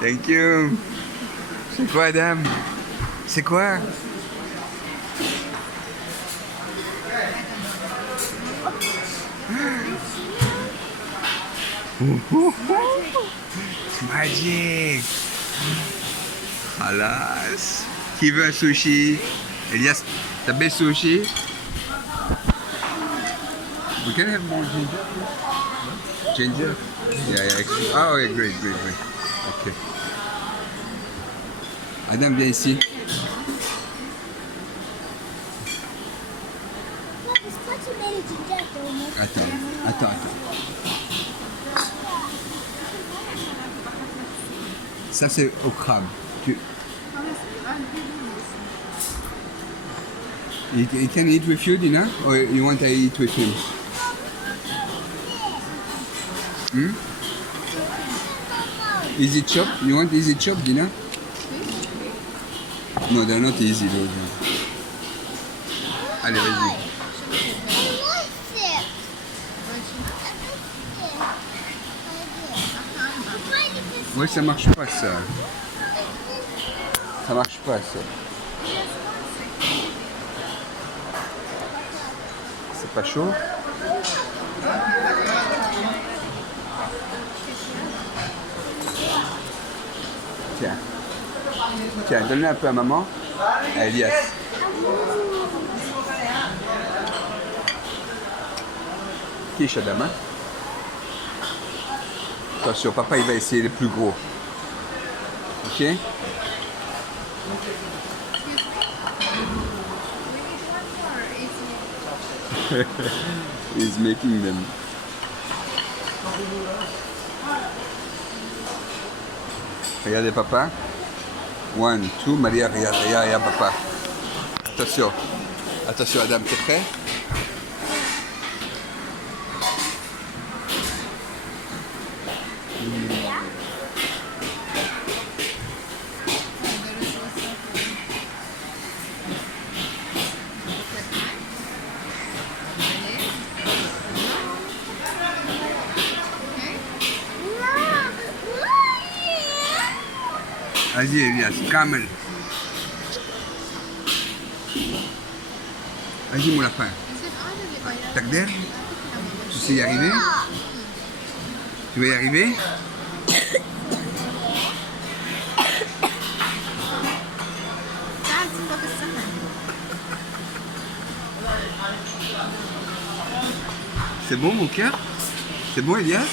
Thank you. C'est quoi, Adam? C'est quoi? It's magic. Halas. Qui veut un sushi? Elias, t'as bel sushi? We can have more ginger. Ginger? Yeah. Oh, yeah, great. Ok. Adam, viens ici. Attends. Ça, c'est au crabe. He can eat with you, Dina? Or you want to eat with him? Easy chop? You want easy chop, Dina? No, they're not easy, those. Allez, vas-y. Oui, ça marche pas, ça. Ça marche pas, ça. C'est pas chaud? Tiens, donne-le un peu à maman. À Elias. Qui Adam, hein? Attention, papa il va essayer le plus gros. Ok? He's making them. Regardez papa. 1, 2, Maria, regarde papa. Attention Adam, t'es prêt? Vas-y Elias, camel. Vas-y mon lapin. Takder, tu sais y arriver? Tu vas y arriver? C'est bon mon cœur? C'est bon Elias?